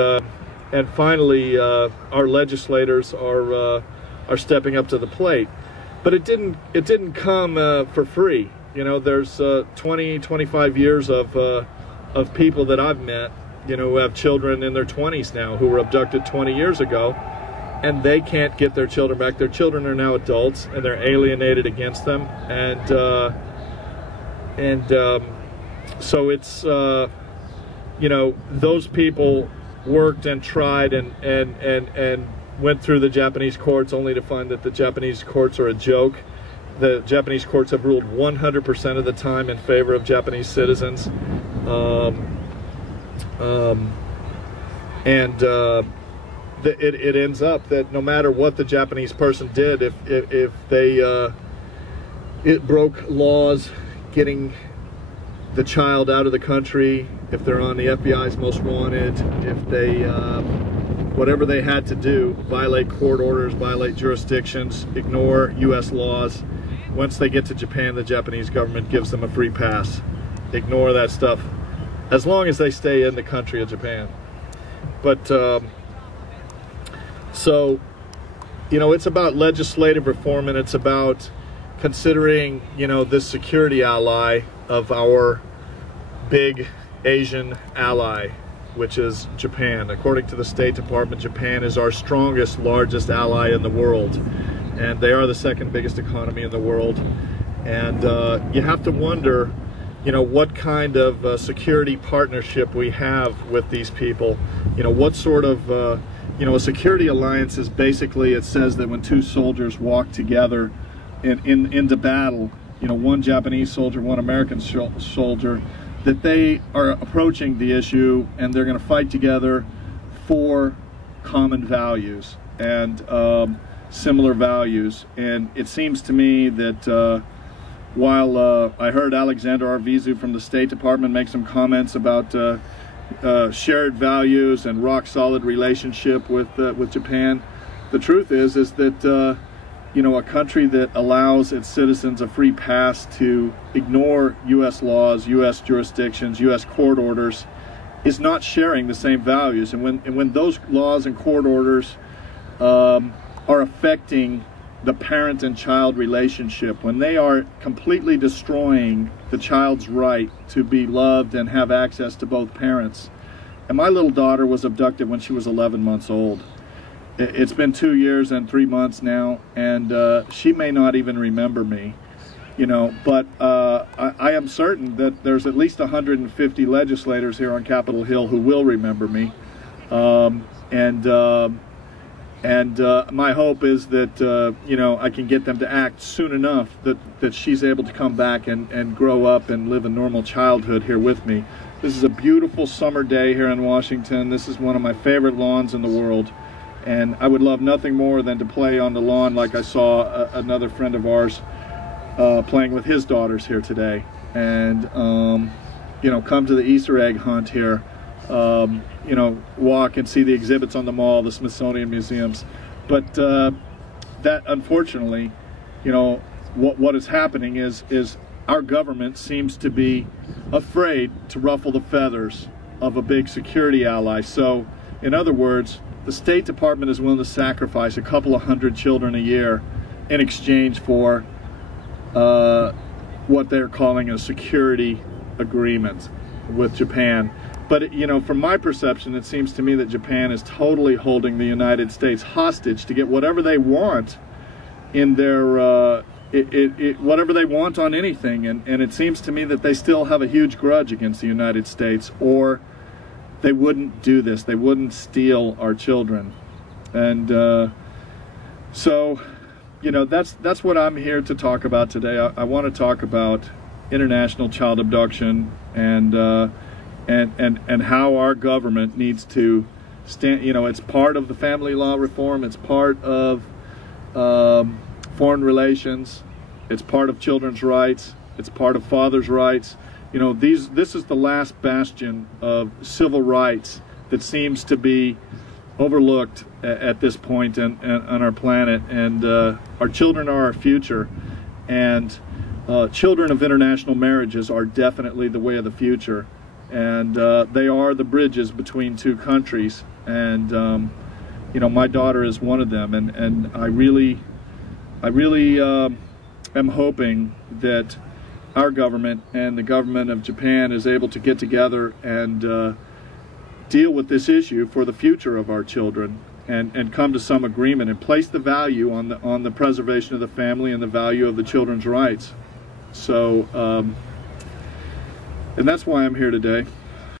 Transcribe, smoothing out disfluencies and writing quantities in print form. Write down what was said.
And finally, our legislators are stepping up to the plate. But it didn't come for free. You know, there's 25 years of people that I've met, you know, who have children in their 20s now who were abducted 20 years ago, and they can't get their children back. Their children are now adults, and they're alienated against them, so it's you know, those people worked and tried and went through the Japanese courts only to find that the Japanese courts are a joke. The Japanese courts have ruled 100% of the time in favor of Japanese citizens. It ends up that no matter what the Japanese person did, if they it broke laws getting the child out of the country, if they're on the FBI's most wanted, if they whatever they had to do, violate court orders, violate jurisdictions, ignore U.S. laws, once they get to Japan, the Japanese government gives them a free pass. Ignore that stuff as long as they stay in the country of Japan. But so, you know, it's about legislative reform, and it's about considering, you know, this security ally of our big Asian ally, which is Japan. According to the State Department, Japan is our strongest, largest ally in the world, and they are the second biggest economy in the world. And you have to wonder, you know, what kind of security partnership we have with these people. You know, what sort of, you know, a security alliance is basically, it says that when two soldiers walk together into battle, you know, one Japanese soldier, one American soldier, that they are approaching the issue and they're going to fight together for common values and similar values. And it seems to me that while I heard Alexander Arvizu from the State Department make some comments about shared values and rock-solid relationship with Japan, the truth is that you know, a country that allows its citizens a free pass to ignore U.S. laws, U.S. jurisdictions, U.S. court orders is not sharing the same values. And when those laws and court orders are affecting the parent and child relationship, when they are completely destroying the child's right to be loved and have access to both parents. And my little daughter was abducted when she was 11 months old. It's been 2 years and 3 months now, and she may not even remember me, you know, but I am certain that there's at least 150 legislators here on Capitol Hill who will remember me. And my hope is that, you know, I can get them to act soon enough that she's able to come back and grow up and live a normal childhood here with me. This is a beautiful summer day here in Washington. This is one of my favorite lawns in the world. And I would love nothing more than to play on the lawn like I saw another friend of ours playing with his daughters here today. And, you know, come to the Easter egg hunt here. You know, walk and see the exhibits on the mall, the Smithsonian museums. But that, unfortunately, you know, what is happening is our government seems to be afraid to ruffle the feathers of a big security ally. So, in other words, the State Department is willing to sacrifice a couple of hundred children a year in exchange for what they're calling a security agreement with Japan. But, you know, from my perception, it seems to me that Japan is totally holding the United States hostage to get whatever they want in their, whatever they want on anything. And it seems to me that they still have a huge grudge against the United States, or they wouldn't do this. They wouldn't steal our children. And so, you know, that's what I'm here to talk about today. I want to talk about international child abduction and how our government needs to stand. You know, it's part of the family law reform. It's part of foreign relations. It's part of children's rights. It's part of fathers' rights. You know, this is the last bastion of civil rights that seems to be overlooked at this point on our planet. And our children are our future. And children of international marriages are definitely the way of the future. and they are the bridges between two countries. And you know, my daughter is one of them, and I really am hoping that our government and the government of Japan is able to get together and deal with this issue for the future of our children, and come to some agreement and place the value on the preservation of the family and the value of the children's rights. So, and that's why I'm here today.